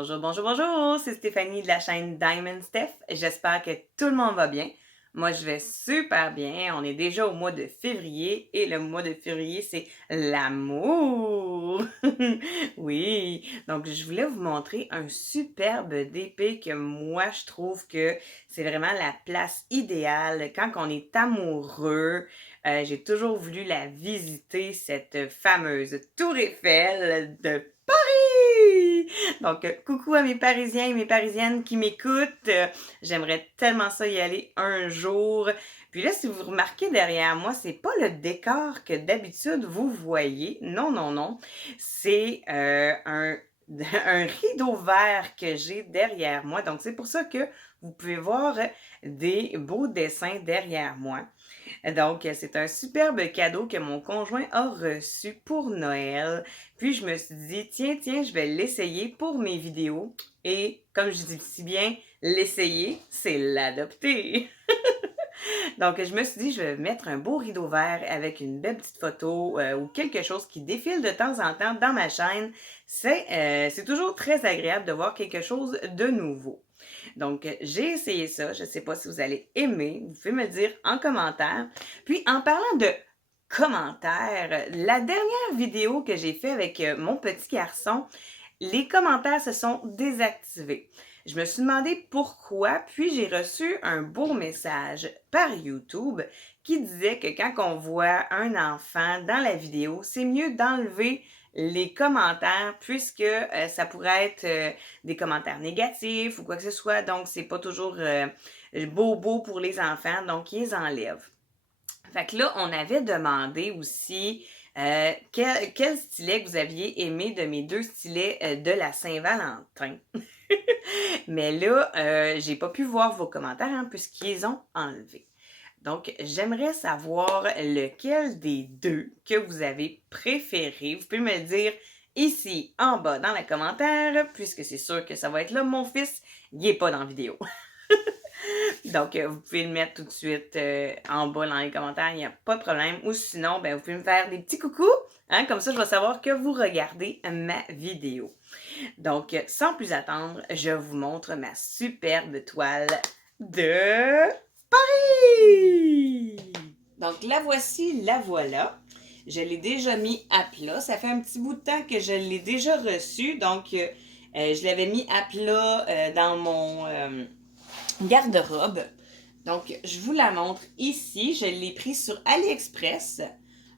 Bonjour, bonjour, bonjour, c'est Stéphanie de la chaîne Diamond Steph. J'espère que tout le monde va bien. Moi, je vais super bien. On est déjà au mois de février et le mois de février, c'est l'amour. Oui, donc je voulais vous montrer un superbe DP que moi, je trouve que c'est vraiment la place idéale quand on est amoureux. J'ai toujours voulu la visiter, cette fameuse Tour Eiffel de Paris! Donc, coucou à mes Parisiens et mes Parisiennes qui m'écoutent. J'aimerais tellement ça y aller un jour. Puis là, si vous remarquez derrière moi, c'est pas le décor que d'habitude vous voyez. Non, non, non. C'est un rideau vert que j'ai derrière moi. Donc, c'est pour ça que vous pouvez voir des beaux dessins derrière moi. Donc, c'est un superbe cadeau que mon conjoint a reçu pour Noël. Puis, je me suis dit, tiens, je vais l'essayer pour mes vidéos. Et, comme je dis si bien, l'essayer, c'est l'adopter. Donc, je me suis dit, je vais mettre un beau rideau vert avec une belle petite photo ou quelque chose qui défile de temps en temps dans ma chaîne. C'est toujours très agréable de voir quelque chose de nouveau. Donc, j'ai essayé ça. Je ne sais pas si vous allez aimer. Vous pouvez me le dire en commentaire. Puis, en parlant de commentaires, la dernière vidéo que j'ai faite avec mon petit garçon, les commentaires se sont désactivés. Je me suis demandé pourquoi, puis j'ai reçu un beau message par YouTube qui disait que quand on voit un enfant dans la vidéo, c'est mieux d'enlever les commentaires puisque ça pourrait être des commentaires négatifs ou quoi que ce soit. Donc, c'est pas toujours beau pour les enfants, donc ils les enlèvent. Fait que là, on avait demandé aussi quel stylet que vous aviez aimé de mes deux stylets de la Saint-Valentin. Mais là, j'ai pas pu voir vos commentaires hein, puisqu'ils ont enlevé. Donc, j'aimerais savoir lequel des deux que vous avez préféré. Vous pouvez me le dire ici en bas dans les commentaires, puisque c'est sûr que ça va être là. Mon fils, il n'est pas dans la vidéo. Donc, vous pouvez le mettre tout de suite en bas dans les commentaires, il n'y a pas de problème. Ou sinon, ben, vous pouvez me faire des petits coucous, hein, comme ça je vais savoir que vous regardez ma vidéo. Donc, sans plus attendre, je vous montre ma superbe toile de Paris! Donc, la voici, la voilà. Je l'ai déjà mis à plat. Ça fait un petit bout de temps que je l'ai déjà reçu. Donc, je l'avais mis à plat dans mon garde-robe. Donc, je vous la montre ici. Je l'ai pris sur AliExpress.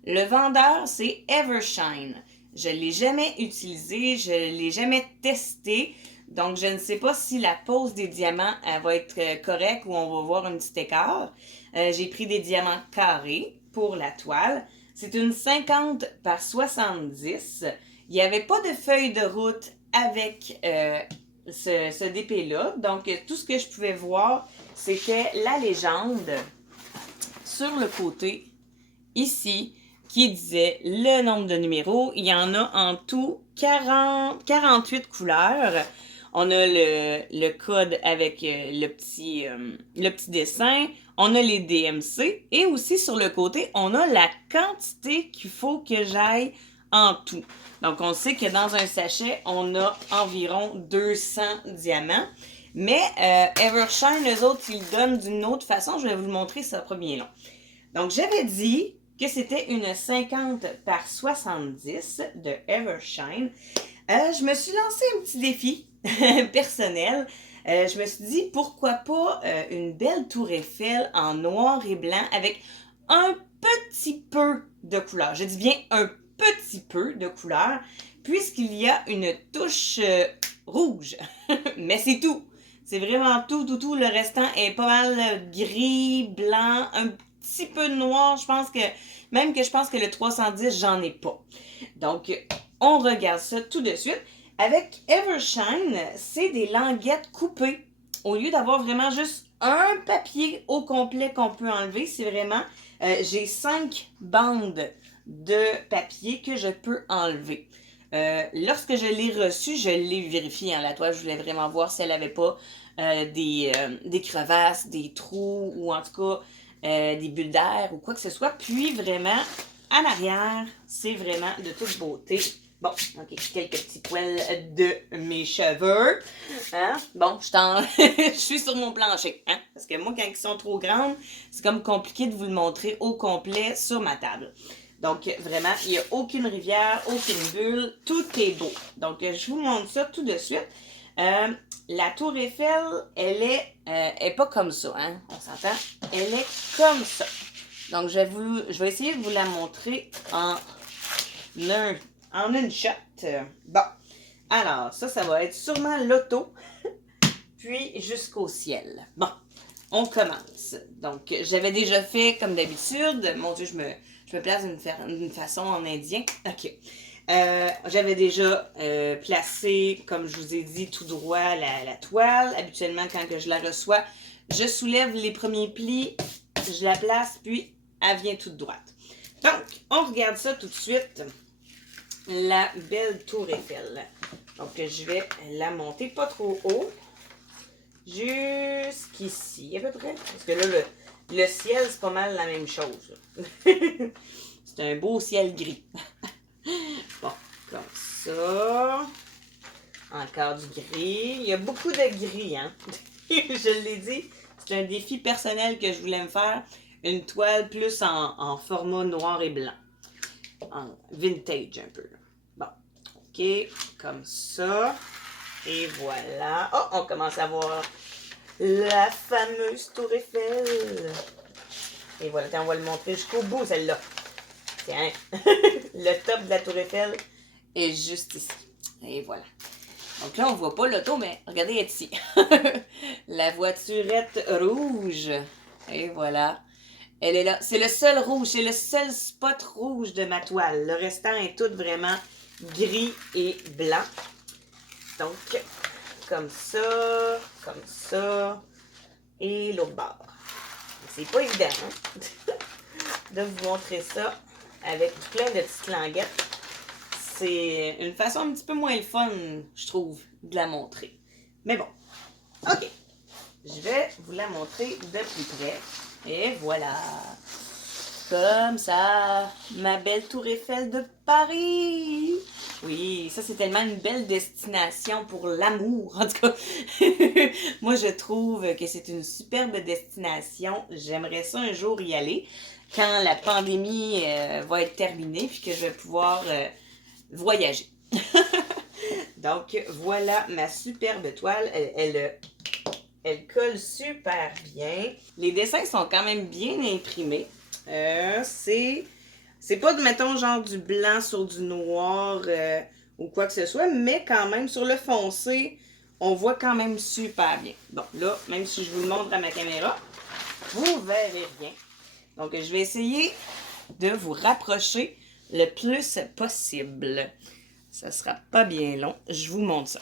Le vendeur, c'est Evershine. Je ne l'ai jamais utilisé, je ne l'ai jamais testé. Donc, je ne sais pas si la pose des diamants elle va être correcte ou on va voir un petit écart. J'ai pris des diamants carrés pour la toile. C'est une 50 par 70. Il n'y avait pas de feuille de route avec ce DP-là. Donc, tout ce que je pouvais voir, c'était la légende sur le côté, ici, qui disait le nombre de numéros. Il y en a en tout 48 couleurs. On a le code avec le petit dessin. On a les DMC. Et aussi sur le côté, on a la quantité qu'il faut que j'aille en tout. Donc, on sait que dans un sachet, on a environ 200 diamants. Mais Evershine, eux autres, ils le donnent d'une autre façon. Je vais vous le montrer, ça sera bien long. Donc, j'avais dit que c'était une 50 par 70 de Evershine. Je me suis lancé un petit défi personnel. Je me suis dit, pourquoi pas une belle tour Eiffel en noir et blanc avec un petit peu de couleur. Je dis bien un petit peu de couleur, puisqu'il y a une touche rouge. Mais c'est tout. C'est vraiment tout. Le restant est pas mal gris, blanc, un petit peu de noir. Je pense que le 310, j'en ai pas. Donc, on regarde ça tout de suite. Avec Evershine, c'est des languettes coupées. Au lieu d'avoir vraiment juste un papier au complet qu'on peut enlever, c'est vraiment, j'ai 5 bandes de papier que je peux enlever. Lorsque je l'ai reçu, je l'ai vérifié la toile. Je voulais vraiment voir si elle n'avait pas des crevasses, des trous ou en tout cas des bulles d'air ou quoi que ce soit. Puis vraiment, en arrière, c'est vraiment de toute beauté. Bon, ok, quelques petits poils de mes cheveux. Hein? Bon, je suis sur mon plancher. Hein? Parce que moi, quand ils sont trop grandes, c'est comme compliqué de vous le montrer au complet sur ma table. Donc, vraiment, il n'y a aucune rivière, aucune bulle. Tout est beau. Donc, je vous montre ça tout de suite. La tour Eiffel, elle est pas comme ça, hein? On s'entend? Elle est comme ça. Donc, je vais essayer de vous la montrer en une shot. Bon. Alors, ça va être sûrement l'auto. Puis, jusqu'au ciel. Bon. On commence. Donc, j'avais déjà fait comme d'habitude. Mon Dieu, je me place d'une façon en indien. OK. J'avais déjà placé, comme je vous ai dit, tout droit la toile. Habituellement, quand que je la reçois, je soulève les premiers plis, je la place, puis elle vient toute droite. Donc, on regarde ça tout de suite. La belle tour Eiffel. Donc, je vais la monter pas trop haut. Jusqu'ici, à peu près. Parce que là, le ciel, c'est pas mal la même chose. C'est un beau ciel gris. Bon, comme ça. Encore du gris. Il y a beaucoup de gris, hein. Je l'ai dit, c'est un défi personnel que je voulais me faire. Une toile plus en format noir et blanc. En vintage un peu. Bon, ok, comme ça. Et voilà. Oh, on commence à voir la fameuse tour Eiffel. Et voilà, on va le montrer jusqu'au bout, celle-là. Tiens, le top de la tour Eiffel est juste ici. Et voilà. Donc là, on ne voit pas l'auto, mais regardez, elle est ici. La voiturette rouge. Et voilà. Elle est là. C'est le seul rouge. C'est le seul spot rouge de ma toile. Le restant est tout vraiment gris et blanc. Donc, comme ça, et l'autre bord. C'est pas évident, hein? De vous montrer ça avec plein de petites languettes. C'est une façon un petit peu moins le fun, je trouve, de la montrer. Mais bon, ok. Je vais vous la montrer de plus près. Et voilà. Comme ça, ma belle tour Eiffel de Paris. Oui, ça c'est tellement une belle destination pour l'amour. En tout cas, moi je trouve que c'est une superbe destination. J'aimerais ça un jour y aller quand la pandémie va être terminée puis que je vais pouvoir voyager. Donc voilà ma superbe toile. Elle colle super bien. Les dessins sont quand même bien imprimés. C'est pas, mettons, genre du blanc sur du noir ou quoi que ce soit, mais quand même, sur le foncé, on voit quand même super bien. Bon, là, même si je vous le montre à ma caméra, vous verrez rien. Donc, je vais essayer de vous rapprocher le plus possible. Ça sera pas bien long. Je vous montre ça.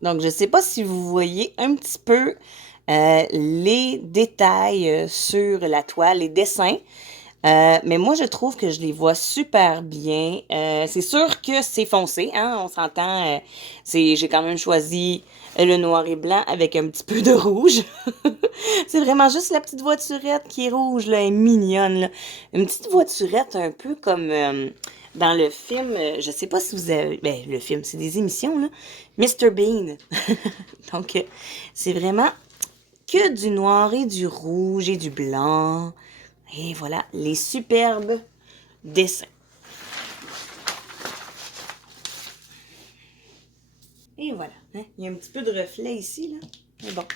Donc, je ne sais pas si vous voyez un petit peu les détails sur la toile, les dessins. Mais moi, je trouve que je les vois super bien. C'est sûr que c'est foncé, hein, on s'entend. J'ai quand même choisi le noir et blanc avec un petit peu de rouge. C'est vraiment juste la petite voiturette qui est rouge, là, elle est mignonne. Là. Une petite voiturette un peu comme dans le film, je sais pas si vous avez... Ben, le film, c'est des émissions, là. Mr. Bean. Donc, c'est vraiment que du noir et du rouge et du blanc. Et voilà, les superbes dessins. Et voilà, hein? Il y a un petit peu de reflet ici, là. Mais bon,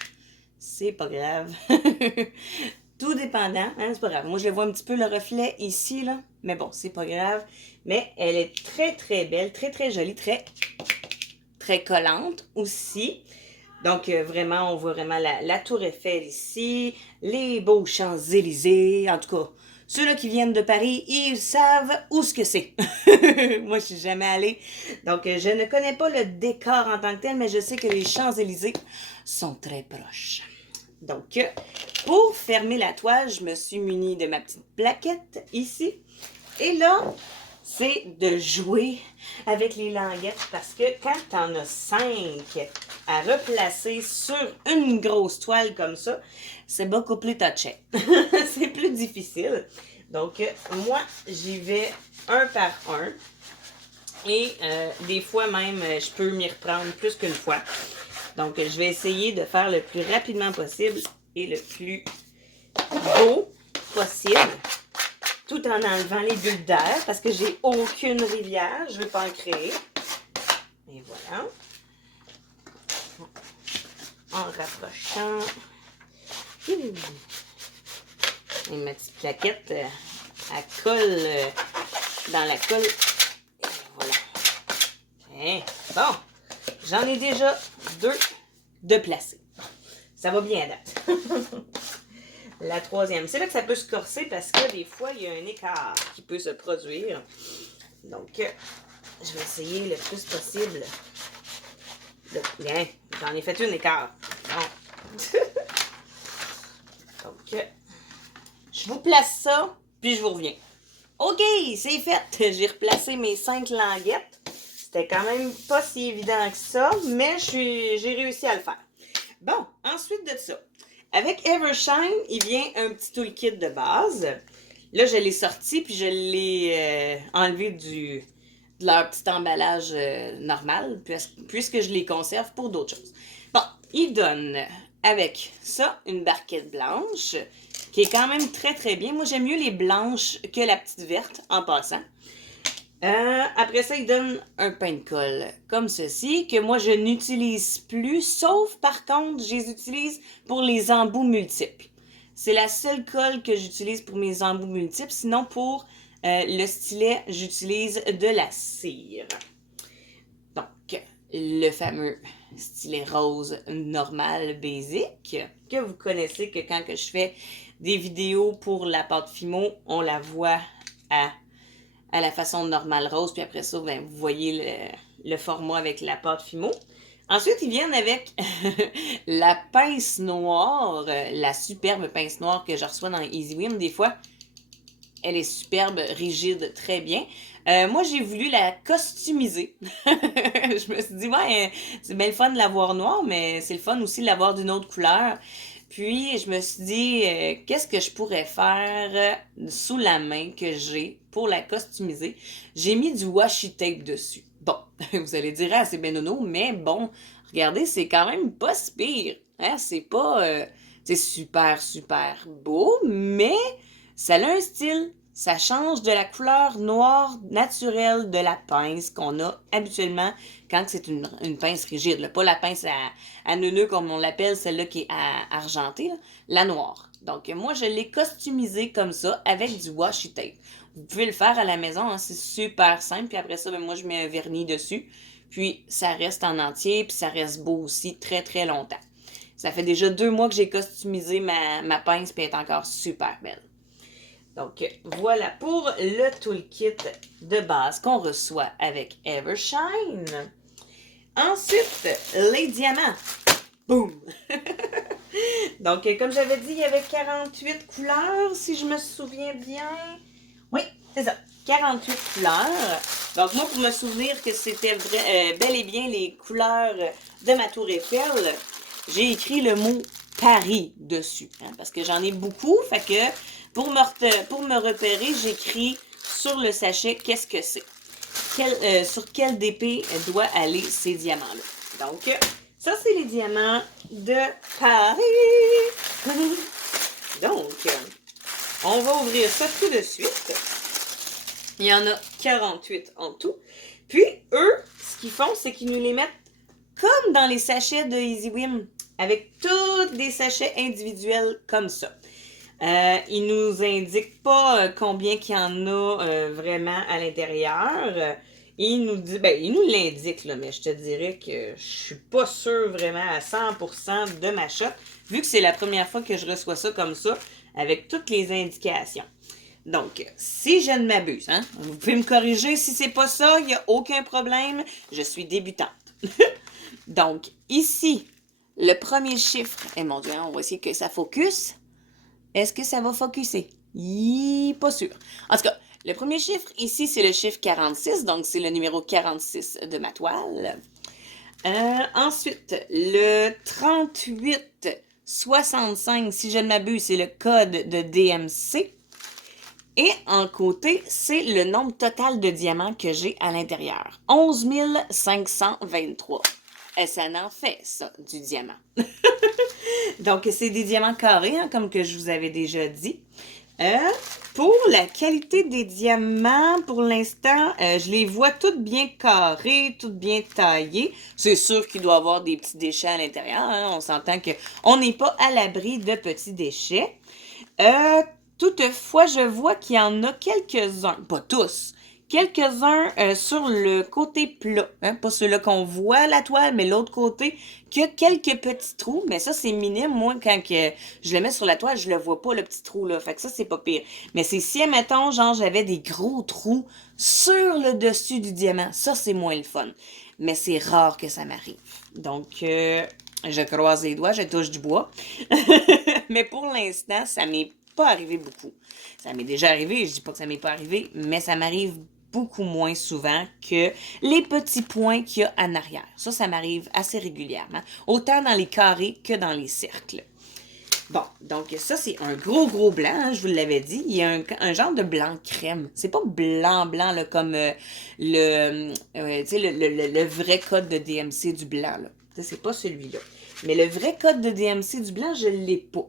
c'est pas grave. Tout dépendant, hein, c'est pas grave. Moi, je le vois un petit peu le reflet ici, là. Mais bon, c'est pas grave. Mais elle est très, très belle, très, très jolie, très, très collante aussi. Donc, vraiment, on voit vraiment la tour Eiffel ici, les beaux Champs-Élysées. En tout cas, ceux-là qui viennent de Paris, ils savent où ce que c'est. Moi, je suis jamais allée. Donc, je ne connais pas le décor en tant que tel, mais je sais que les Champs-Élysées sont très proches. Donc, pour fermer la toile, je me suis munie de ma petite plaquette ici. Et là, c'est de jouer avec les languettes parce que quand tu en as 5 à replacer sur une grosse toile comme ça, c'est beaucoup plus touché. C'est plus difficile. Donc, moi, j'y vais un par un. Et des fois même, je peux m'y reprendre plus qu'une fois. Donc, je vais essayer de faire le plus rapidement possible et le plus beau possible, tout en enlevant les bulles d'air, parce que j'ai aucune rivière, je ne veux pas en créer. Et voilà. En rapprochant. Et ma petite plaquette, elle colle dans la colle. Et voilà. Et bon, j'en ai déjà 2 de placés. Ça va bien à date. La troisième, c'est là que ça peut se corser parce que des fois, il y a un écart qui peut se produire. Donc, je vais essayer le plus possible. Bien, j'en ai fait une écart. Bon. Donc, je vous place ça, puis je vous reviens. OK, c'est fait. J'ai replacé mes 5 languettes. C'était quand même pas si évident que ça, mais j'ai réussi à le faire. Bon, ensuite de ça, avec Evershine, il vient un petit toolkit de base. Là, je l'ai sorti, puis je l'ai enlevé de leur petit emballage normal, puisque je les conserve pour d'autres choses. Bon, il donne avec ça une barquette blanche, qui est quand même très très bien. Moi, j'aime mieux les blanches que la petite verte, en passant. Après ça, il donne un pain de colle comme ceci, que moi, je n'utilise plus, sauf par contre, je les utilise pour les embouts multiples. C'est la seule colle que j'utilise pour mes embouts multiples. Sinon, pour le stylet, j'utilise de la cire. Donc, le fameux stylet rose normal basic, que vous connaissez, que quand que je fais des vidéos pour la pâte Fimo, on la voit à la façon normale rose, puis après ça, ben, vous voyez le format avec la pâte Fimo. Ensuite, ils viennent avec la pince noire, la superbe pince noire que je reçois dans EasyWim. Des fois, elle est superbe, rigide, très bien. Moi, j'ai voulu la customiser. Je me suis dit, ouais, c'est bien le fun de l'avoir noire, mais c'est le fun aussi de l'avoir d'une autre couleur. Puis, je me suis dit, qu'est-ce que je pourrais faire sous la main que j'ai pour la customiser? J'ai mis du washi tape dessus. Bon, vous allez dire, ah, c'est ben nono, mais bon, regardez, c'est quand même pas si pire. Hein? C'est pas, c'est super, super beau, mais ça a un style. Ça change de la couleur noire naturelle de la pince qu'on a habituellement quand c'est une pince rigide. Là. Pas la pince à neuneu comme on l'appelle, celle-là qui est argentée, là. La noire. Donc moi, je l'ai customisée comme ça avec du washi tape. Vous pouvez le faire à la maison, hein, c'est super simple. Puis après ça, ben, moi, je mets un vernis dessus. Puis ça reste en entier, puis ça reste beau aussi très très longtemps. Ça fait déjà 2 mois que j'ai customisé ma pince, puis elle est encore super belle. Donc, voilà pour le toolkit de base qu'on reçoit avec Evershine. Ensuite, les diamants. Boum! Donc, comme j'avais dit, il y avait 48 couleurs, si je me souviens bien. Oui, c'est ça. 48 couleurs. Donc, moi, pour me souvenir que c'était bel et bien les couleurs de ma tour Eiffel, j'ai écrit le mot Paris dessus. Hein, parce que j'en ai beaucoup, fait que pour me repérer, j'écris sur le sachet qu'est-ce que c'est. Sur quel DP doit aller ces diamants-là. Donc, ça, c'est les diamants de Paris. Donc, on va ouvrir ça tout de suite. Il y en a 48 en tout. Puis, eux, ce qu'ils font, c'est qu'ils nous les mettent comme dans les sachets de EasyWim, avec tous des sachets individuels comme ça. Il nous indique pas combien qu'il y en a vraiment à l'intérieur. Il nous dit, ben, il nous l'indique, là, mais je te dirais que je suis pas sûre vraiment à 100% de ma shot, vu que c'est la première fois que je reçois ça comme ça, avec toutes les indications. Donc, si je ne m'abuse, hein, vous pouvez me corriger si c'est pas ça, il n'y a aucun problème, je suis débutante. Donc, ici, le premier chiffre, et mon Dieu, on va essayer que ça focus. Est-ce que ça va focuser? Pas sûr. En tout cas, le premier chiffre ici, c'est le chiffre 46, donc c'est le numéro 46 de ma toile. Ensuite, le 3865, si je ne m'abuse, c'est le code de DMC. Et en côté, c'est le nombre total de diamants que j'ai à l'intérieur. 11 523. Et ça en fait, ça, du diamant. Donc, c'est des diamants carrés, hein, comme que je vous avais déjà dit. Pour la qualité des diamants, pour l'instant, je les vois toutes bien carrés, toutes bien taillés. C'est sûr qu'il doit y avoir des petits déchets à l'intérieur. Hein. On s'entend qu'on n'est pas à l'abri de petits déchets. Toutefois, je vois qu'il y en a quelques-uns, pas tous, quelques-uns sur le côté plat, hein, pas celui-là qu'on voit à la toile, mais l'autre côté, qui a quelques petits trous, mais ça c'est minime, moi quand je le mets sur la toile, je le vois pas le petit trou là, fait que ça c'est pas pire. Mais c'est si, admettons, genre j'avais des gros trous sur le dessus du diamant, ça c'est moins le fun. Mais c'est rare que ça m'arrive. Donc, je croise les doigts, je touche du bois. Mais pour l'instant, ça m'est pas arrivé beaucoup. Ça m'est déjà arrivé, je dis pas que ça m'est pas arrivé, mais ça m'arrive beaucoup moins souvent que les petits points qu'il y a en arrière. Ça m'arrive assez régulièrement, autant dans les carrés que dans les cercles. Bon, donc ça, c'est un gros blanc, hein, je vous l'avais dit. Il y a un genre de blanc crème. C'est pas blanc, là, comme le vrai code de DMC du blanc, là. Ça, c'est pas celui-là. Mais le vrai code de DMC du blanc, je l'ai pas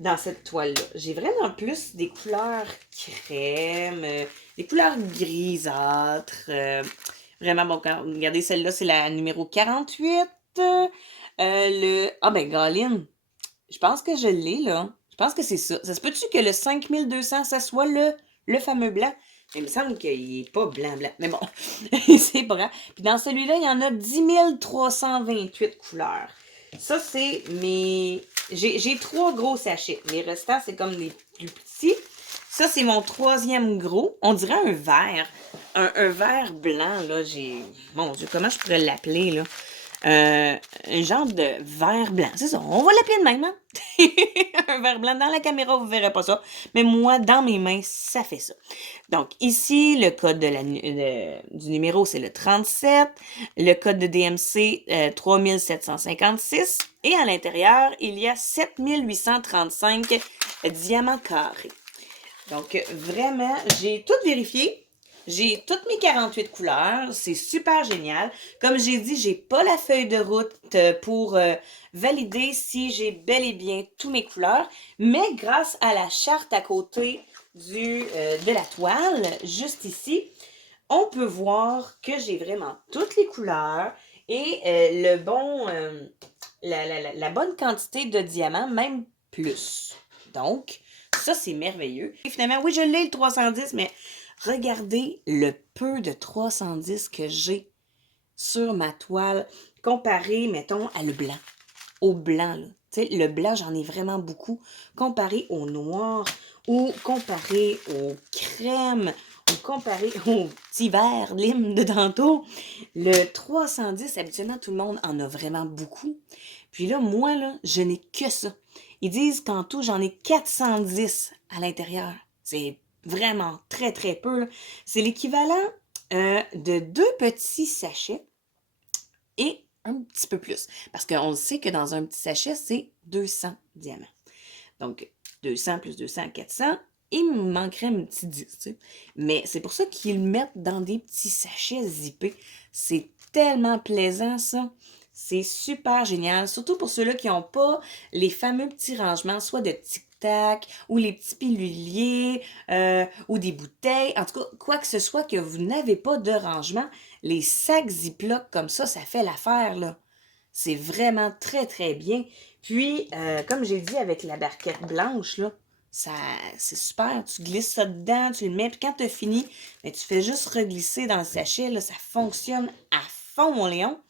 dans cette toile-là. J'ai vraiment plus des couleurs crème, des couleurs grisâtres. Vraiment, bon, regardez, celle-là, c'est la numéro 48. Ah ben, Galine, je pense que je l'ai, là. Je pense que c'est ça. Ça se peut-tu que le 5200, ça soit le fameux blanc? Il me semble qu'il n'est pas blanc. Mais bon, c'est pas grave. Puis dans celui-là, il y en a 10 328 couleurs. Ça, c'est mes... J'ai 3 gros sachets. Les restants, c'est comme les plus petits. Ça, c'est mon 3e gros. On dirait un vert. Un vert blanc, là. Mon Dieu, comment je pourrais l'appeler, là? Un genre de vert blanc. C'est ça, on va l'appeler de même, hein? Un vert blanc. Dans la caméra, vous ne verrez pas ça. Mais moi, dans mes mains, ça fait ça. Donc, ici, le code du numéro, c'est le 37. Le code de DMC, 3756. Et à l'intérieur, il y a 7835 diamants carrés. Donc, vraiment, j'ai tout vérifié. J'ai toutes mes 48 couleurs. C'est super génial. Comme j'ai dit, j'ai pas la feuille de route pour valider si j'ai bel et bien toutes mes couleurs. Mais grâce à la charte à côté de la toile, juste ici, on peut voir que j'ai vraiment toutes les couleurs et la bonne quantité de diamants, même plus. Donc, ça, c'est merveilleux. Et finalement, oui, je l'ai le 310, mais regardez le peu de 310 que j'ai sur ma toile comparé, mettons, à le blanc. Au blanc, là. Tu sais, le blanc, j'en ai vraiment beaucoup. Comparé au noir ou comparé au crème ou comparé au petit vert lime de tantôt. Le 310, habituellement, tout le monde en a vraiment beaucoup. Puis là, moi, là, je n'ai que ça. Ils disent qu'en tout, j'en ai 410 à l'intérieur. C'est vraiment très, très peu. C'est l'équivalent de 2 petits sachets et un petit peu plus. Parce qu'on sait que dans un petit sachet, c'est 200 diamants. Donc, 200 plus 200, 400. Il me manquerait un petit 10, tu sais. Mais c'est pour ça qu'ils le mettent dans des petits sachets zippés. C'est tellement plaisant, ça. C'est super génial, surtout pour ceux-là qui n'ont pas les fameux petits rangements, soit de tic-tac, ou les petits piluliers, ou des bouteilles. En tout cas, quoi que ce soit que vous n'avez pas de rangement, les sacs Ziploc comme ça fait l'affaire, là. C'est vraiment très, très bien. Puis, comme j'ai dit, avec la barquette blanche, là, c'est super. Tu glisses ça dedans, tu le mets, puis quand tu as fini, ben, tu fais juste reglisser dans le sachet, là, ça fonctionne à fond, mon Léon.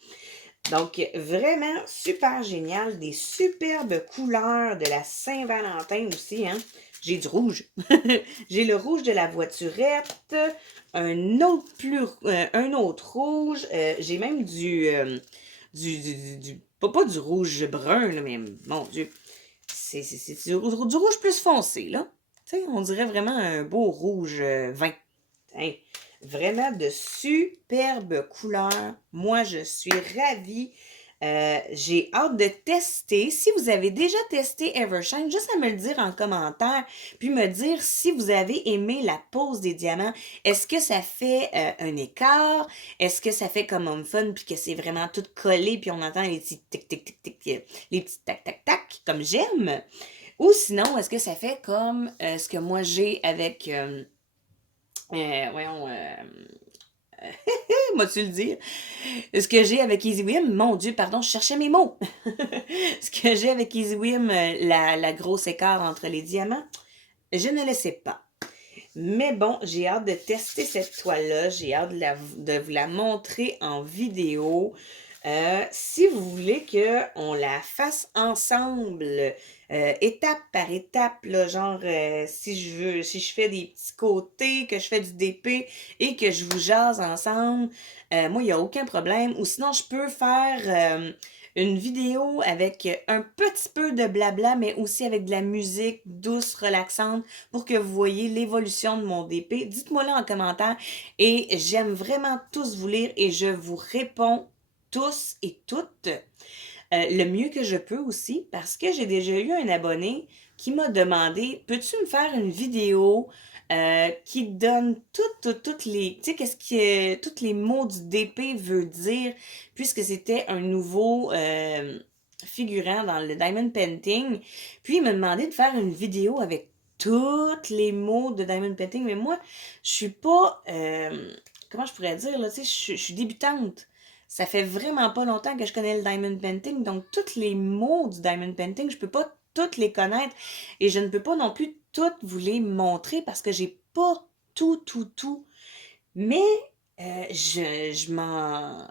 Donc, vraiment super génial. Des superbes couleurs de la Saint-Valentin aussi, hein. J'ai du rouge. J'ai le rouge de la voiturette, un autre rouge. J'ai même pas du rouge brun, là, mais mon Dieu. C'est du rouge plus foncé, là. Tu sais, on dirait vraiment un beau rouge vin. Hein. Vraiment de superbes couleurs. Moi, je suis ravie. J'ai hâte de tester. Si vous avez déjà testé Evershine, juste à me le dire en commentaire, puis me dire si vous avez aimé la pose des diamants. Est-ce que ça fait un écart? Est-ce que ça fait comme un fun, puis que c'est vraiment tout collé, puis on entend les petits tic-tic-tic-tic, les petits tac-tac-tac, comme j'aime? Ou sinon, est-ce que ça fait comme ce que moi j'ai avec... voyons... M'as-tu le dire? Ce que j'ai avec EasyWim, mon Dieu, pardon, je cherchais mes mots. Ce que j'ai avec EasyWim, la grosse écart entre les diamants, je ne le sais pas. Mais bon, j'ai hâte de tester cette toile-là. J'ai hâte de vous la montrer en vidéo. Si vous voulez qu'on la fasse ensemble, étape par étape, là, genre si je fais des petits côtés, que je fais du DP et que je vous jase ensemble, moi, il n'y a aucun problème. Ou sinon, je peux faire une vidéo avec un petit peu de blabla, mais aussi avec de la musique douce, relaxante, pour que vous voyez l'évolution de mon DP. Dites-moi là en commentaire et j'aime vraiment tous vous lire et je vous réponds tous et toutes le mieux que je peux aussi parce que j'ai déjà eu un abonné qui m'a demandé peux-tu me faire une vidéo qui donne toutes les tu sais qu'est-ce que tous les mots du DP veut dire puisque c'était un nouveau figurant dans le Diamond Painting puis il m'a demandé de faire une vidéo avec tous les mots de Diamond Painting mais moi je suis pas comment je pourrais dire là tu sais je suis débutante. Ça fait vraiment pas longtemps que je connais le Diamond Painting, donc tous les mots du Diamond Painting, je peux pas toutes les connaître et je ne peux pas non plus toutes vous les montrer parce que j'ai pas tout. Mais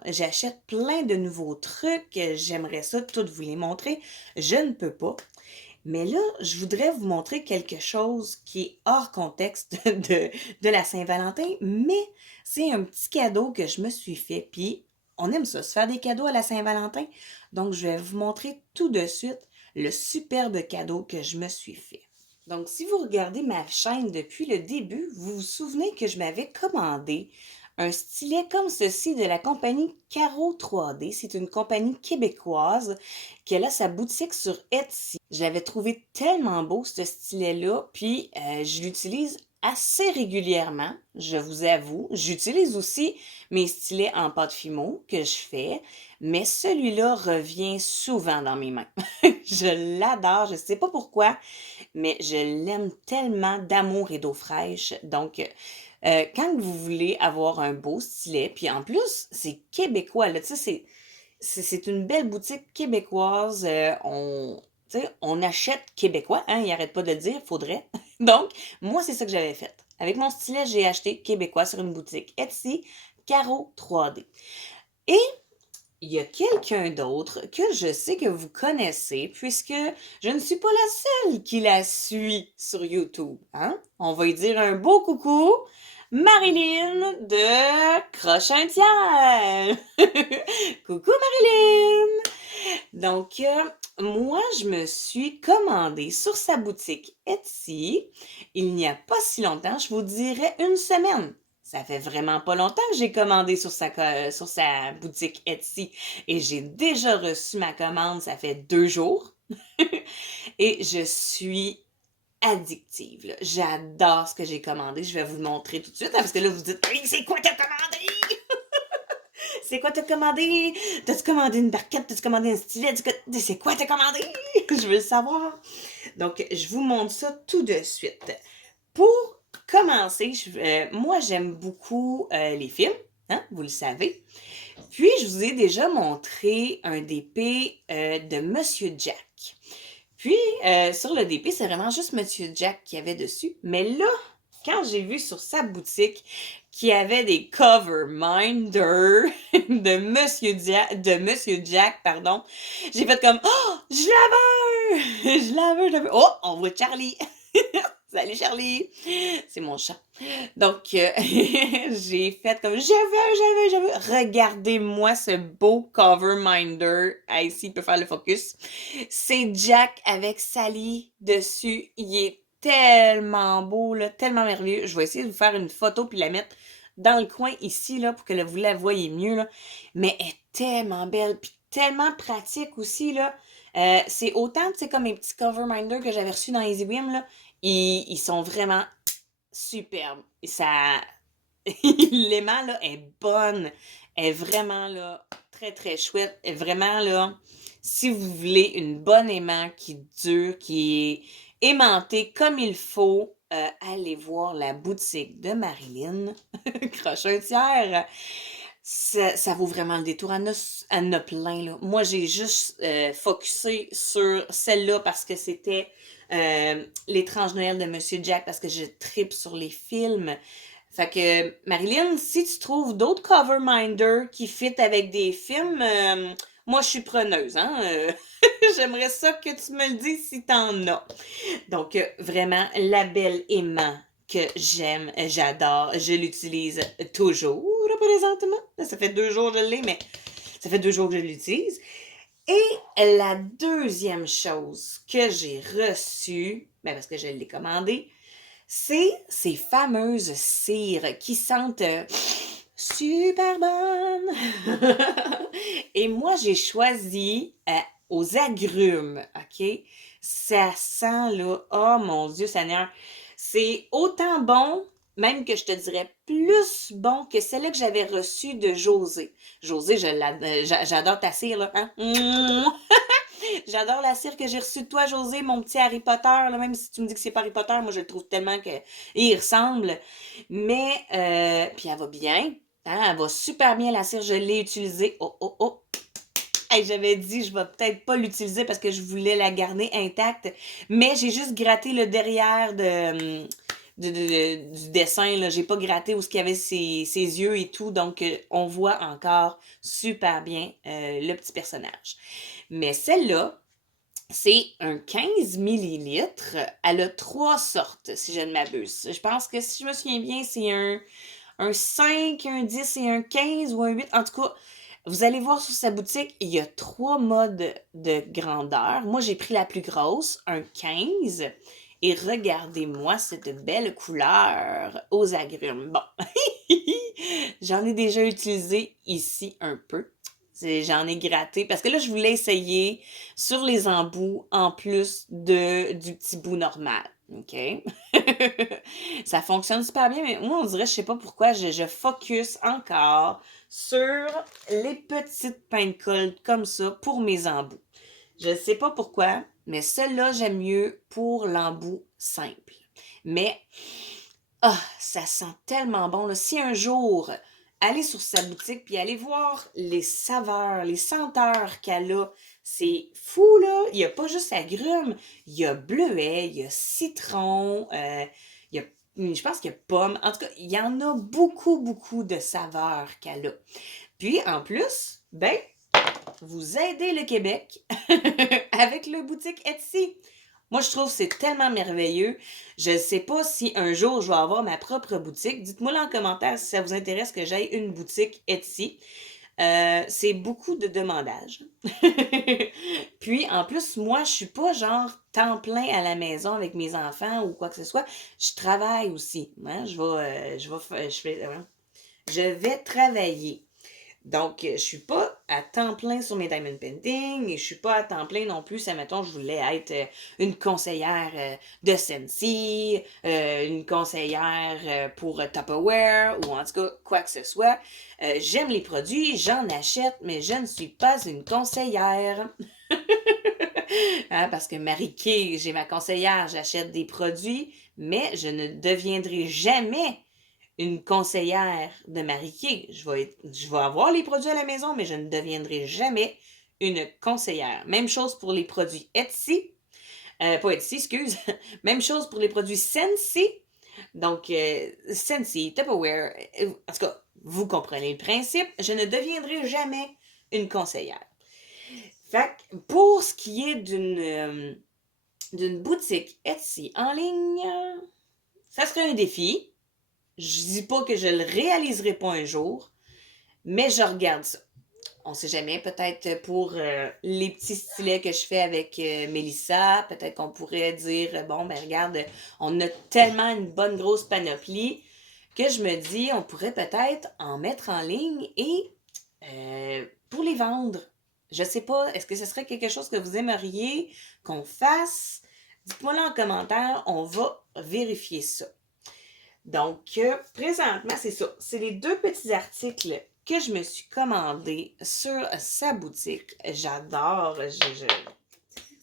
j'achète plein de nouveaux trucs, j'aimerais ça toutes vous les montrer. Je ne peux pas. Mais là, je voudrais vous montrer quelque chose qui est hors contexte de la Saint-Valentin, mais c'est un petit cadeau que je me suis fait. Puis, on aime ça, se faire des cadeaux à la Saint-Valentin. Donc, je vais vous montrer tout de suite le superbe cadeau que je me suis fait. Donc, si vous regardez ma chaîne depuis le début, vous vous souvenez que je m'avais commandé un stylet comme ceci de la compagnie Caro 3D. C'est une compagnie québécoise qui a sa boutique sur Etsy. Je l'avais trouvé tellement beau, ce stylet-là, puis je l'utilise assez régulièrement, je vous avoue. J'utilise aussi mes stylets en pâte fimo que je fais, mais celui-là revient souvent dans mes mains. Je l'adore, je ne sais pas pourquoi, mais je l'aime tellement d'amour et d'eau fraîche. Donc, quand vous voulez avoir un beau stylet, puis en plus, c'est québécois, là, tu sais, c'est une belle boutique québécoise. Tu sais, on achète québécois, hein, il arrête pas de le dire, faudrait. Donc, moi, c'est ça que j'avais fait. Avec mon stylet, j'ai acheté québécois sur une boutique Etsy, Caro 3D. Et il y a quelqu'un d'autre que je sais que vous connaissez, puisque je ne suis pas la seule qui la suit sur YouTube. Hein? On va y dire un beau coucou. Marilyn de Croche un tiers. Coucou Marilyn. Donc, moi, je me suis commandée sur sa boutique Etsy il n'y a pas si longtemps, je vous dirais une semaine. Ça fait vraiment pas longtemps que j'ai commandé sur sa boutique Etsy et j'ai déjà reçu ma commande, ça fait 2 jours. Et je suis addictive, là. J'adore ce que j'ai commandé. Je vais vous le montrer tout de suite, hein, parce que là, vous dites hey, c'est quoi t'as commandé? C'est quoi t'as commandé? T'as-tu commandé une barquette? T'as-tu commandé un stylet? C'est quoi t'as commandé? Je veux le savoir. Donc, je vous montre ça tout de suite. Pour commencer, moi, j'aime beaucoup les films, hein, vous le savez. Puis, je vous ai déjà montré un DP de Monsieur Jack. Puis, sur le DP, c'est vraiment juste Monsieur Jack qui avait dessus. Mais là, quand j'ai vu sur sa boutique qu'il y avait des cover minder de Monsieur Jack, pardon, j'ai fait comme oh, je la veux, je la veux. Oh, on voit Charlie. Salut Charlie, c'est mon chat. Donc j'ai fait comme je veux. Regardez-moi ce beau cover minder. Ici, il peut faire le focus. C'est Jack avec Sally dessus. Il est tellement beau, là, tellement merveilleux. Je vais essayer de vous faire une photo puis la mettre dans le coin ici, là, pour que vous la voyez mieux, là. Mais elle est tellement belle, puis tellement pratique aussi, là. C'est autant, tu sais, comme mes petits cover minders que j'avais reçus dans EasyWim, là. Ils sont vraiment superbes. Ça... L'aimant, là, est bonne. Elle est vraiment, là, très, très chouette. Elle est vraiment, là, si vous voulez une bonne aimant qui dure, qui est aimantée comme il faut, allez voir la boutique de Marilyn. Croche un tiers. Ça vaut vraiment le détour. Elle en a plein, là. Moi, j'ai juste focusé sur celle-là parce que c'était L'étrange Noël de Monsieur Jack, parce que je tripe sur les films. Fait que, Marilyn, si tu trouves d'autres cover minders qui fit avec des films, moi, je suis preneuse, hein. J'aimerais ça que tu me le dises si t'en as. Donc, vraiment, la belle aimant que j'aime, j'adore, je l'utilise toujours présentement. Ça fait 2 jours que je l'ai, mais ça fait 2 jours que je l'utilise. Et la deuxième chose que j'ai reçue, ben parce que je l'ai commandée, c'est ces fameuses cires qui sentent super bonnes. Et moi, j'ai choisi aux agrumes, OK? Ça sent, là, oh mon Dieu Seigneur, c'est autant bon, même que je te dirais plus bon que celle que j'avais reçue de José. José, j'adore ta cire, là, hein? J'adore la cire que j'ai reçue de toi, José, mon petit Harry Potter, là, même si tu me dis que c'est pas Harry Potter, moi je le trouve tellement qu'il ressemble. Mais, puis elle va bien, hein, elle va super bien la cire, je l'ai utilisée. Oh, oh, oh! Hey, j'avais dit, je vais peut-être pas l'utiliser parce que je voulais la garder intacte, mais j'ai juste gratté le derrière du dessin, là. J'ai pas gratté où il y avait ses yeux et tout, donc on voit encore super bien le petit personnage. Mais celle-là, c'est un 15 millilitres. Elle a 3 sortes, si je ne m'abuse. Je pense que si je me souviens bien, c'est un 5, un 10 et un 15 ou un 8. En tout cas, vous allez voir sur sa boutique, il y a 3 modes de grandeur. Moi, j'ai pris la plus grosse, un 15. Et regardez-moi cette belle couleur aux agrumes. Bon, j'en ai déjà utilisé ici un peu. J'en ai gratté parce que là, je voulais essayer sur les embouts en plus du petit bout normal. OK? Ça fonctionne super bien, mais moi, on dirait, je sais pas pourquoi, je focus encore sur les petites pains de colle comme ça pour mes embouts. Je sais pas pourquoi, mais celle-là, j'aime mieux pour l'embout simple. Mais, ça sent tellement bon, là. Si un jour, allez sur sa boutique puis allez voir les saveurs, les senteurs qu'elle a, c'est fou, là. Il y a pas juste agrumes, il y a bleuet, il y a citron, il y a je pense qu'il y a pomme. En tout cas, il y en a beaucoup, beaucoup de saveurs qu'elle a. Puis, en plus, ben, vous aidez le Québec avec le boutique Etsy. Moi, je trouve que c'est tellement merveilleux. Je ne sais pas si un jour je vais avoir ma propre boutique. Dites-moi en commentaire si ça vous intéresse que j'aille une boutique Etsy. C'est beaucoup de demandage. Puis, en plus, moi, je suis pas genre temps plein à la maison avec mes enfants ou quoi que ce soit. Je travaille aussi. Hein? Je vais travailler. Donc, je suis pas à temps plein sur mes diamond painting et je suis pas à temps plein non plus, si, mettons, je voulais être une conseillère de Scentsy, une conseillère pour Tupperware ou en tout cas, quoi que ce soit. J'aime les produits, j'en achète, mais je ne suis pas une conseillère. Hein, parce que Marie-Kay, j'ai ma conseillère, j'achète des produits, mais je ne deviendrai jamais une conseillère de Marie-Kay. Je vais avoir les produits à la maison, mais je ne deviendrai jamais une conseillère. Même chose pour les produits Etsy. Pas Etsy, excuse. Même chose pour les produits Scentsy. Donc, Scentsy, Tupperware, en tout cas, vous comprenez le principe. Je ne deviendrai jamais une conseillère. Fait que pour ce qui est d'une boutique Etsy en ligne, ça serait un défi. Je dis pas que je le réaliserai pas un jour, mais je regarde ça. On sait jamais, peut-être pour les petits stylets que je fais avec Mélissa, peut-être qu'on pourrait dire, bon, ben regarde, on a tellement une bonne grosse panoplie que je me dis, on pourrait peut-être en mettre en ligne et pour les vendre. Je sais pas, est-ce que ce serait quelque chose que vous aimeriez qu'on fasse? Dites-moi là en commentaire, on va vérifier ça. Donc, présentement, c'est ça. C'est les deux petits articles que je me suis commandés sur sa boutique. J'adore.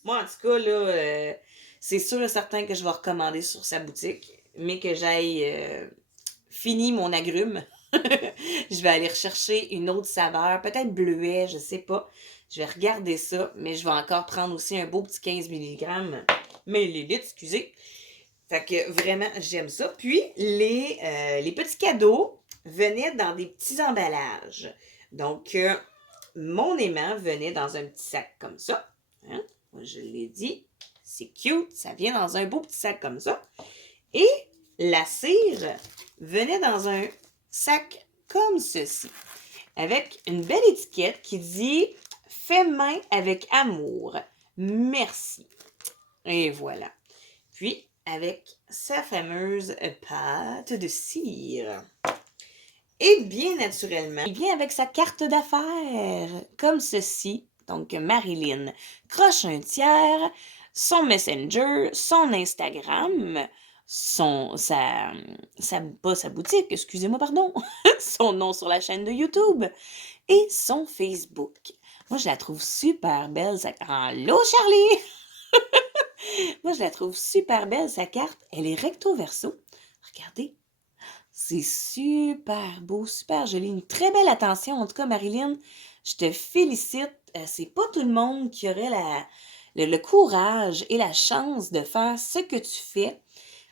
Moi, en tout cas, là, c'est sûr et certain que je vais recommander sur sa boutique, mais que j'aille fini mon agrume. Je vais aller rechercher une autre saveur, peut-être bleuet, je sais pas. Je vais regarder ça, mais je vais encore prendre aussi un beau petit 15 millilitres, excusez. Fait que vraiment, j'aime ça. Puis, les petits cadeaux venaient dans des petits emballages. Donc, mon aimant venait dans un petit sac comme ça. Hein? Moi, je l'ai dit, c'est cute, ça vient dans un beau petit sac comme ça. Et la cire venait dans un sac comme ceci, avec une belle étiquette qui dit « Fais main avec amour. Merci. » Et voilà. Puis, avec sa fameuse pâte de cire. Et bien naturellement, il vient avec sa carte d'affaires, comme ceci. Donc, Marilyn croche un tiers, son Messenger, son Instagram, pas sa boutique, excusez-moi, pardon, son nom sur la chaîne de YouTube et son Facebook. Moi, je la trouve super belle. Allô, Charlie! Moi, je la trouve super belle, sa carte. Elle est recto verso. Regardez. C'est super beau, super joli. Une très belle attention. En tout cas, Marilyn, je te félicite. C'est pas tout le monde qui aurait le courage et la chance de faire ce que tu fais.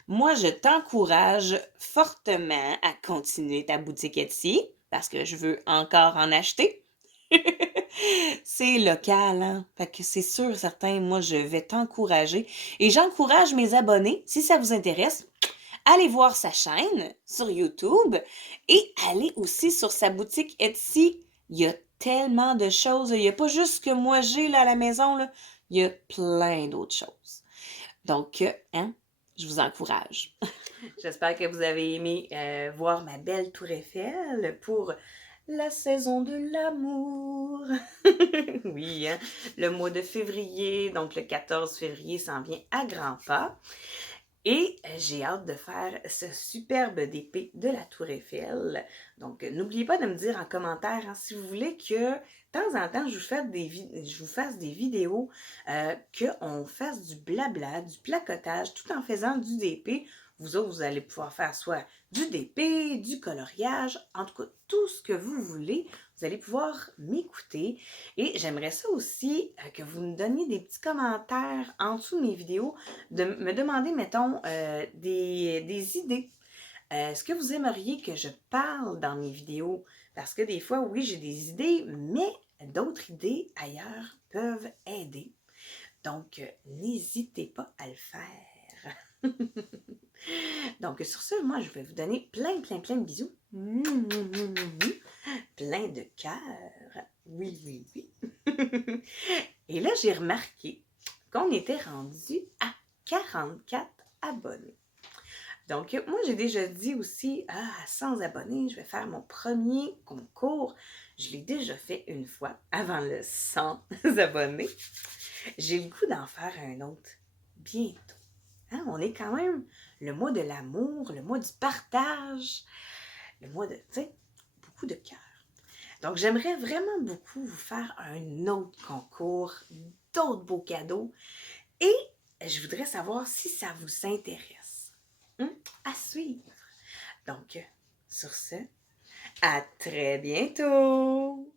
Moi, je t'encourage fortement à continuer ta boutique Etsy parce que je veux encore en acheter. C'est local, hein? Fait que c'est sûr, certain, moi, je vais t'encourager. Et j'encourage mes abonnés, si ça vous intéresse, allez voir sa chaîne sur YouTube et allez aussi sur sa boutique Etsy. Il y a tellement de choses. Il n'y a pas juste ce que moi j'ai là à la maison, là. Il y a plein d'autres choses. Donc, hein, je vous encourage. J'espère que vous avez aimé voir ma belle tour Eiffel pour la saison de l'amour. Oui, hein? Le mois de février, donc le 14 février, s'en vient à grands pas. Et j'ai hâte de faire ce superbe DP de la tour Eiffel. Donc, n'oubliez pas de me dire en commentaire hein, si vous voulez que de temps en temps, je vous fasse des vidéos, qu'on fasse du blabla, du placotage, tout en faisant du DP. Vous autres, vous allez pouvoir faire soit du DP, du coloriage, en tout cas, tout ce que vous voulez. Vous allez pouvoir m'écouter. Et j'aimerais ça aussi que vous me donniez des petits commentaires en dessous de mes vidéos, de me demander, mettons, des idées. Est-ce que vous aimeriez que je parle dans mes vidéos? Parce que des fois, oui, j'ai des idées, mais d'autres idées ailleurs peuvent aider. Donc, n'hésitez pas à le faire. Donc, sur ce, moi, je vais vous donner plein de bisous. Plein de cœurs. Oui, oui, oui. Et là, j'ai remarqué qu'on était rendu à 44 abonnés. Donc, moi, j'ai déjà dit aussi, à 100 abonnés, je vais faire mon premier concours. Je l'ai déjà fait une fois, avant le 100 abonnés. J'ai le goût d'en faire un autre bientôt. Hein, on est quand même le mois de l'amour, le mois du partage, le mois de, tu sais, beaucoup de cœur. Donc, j'aimerais vraiment beaucoup vous faire un autre concours, d'autres beaux cadeaux. Et je voudrais savoir si ça vous intéresse. À suivre. Donc, sur ce, à très bientôt!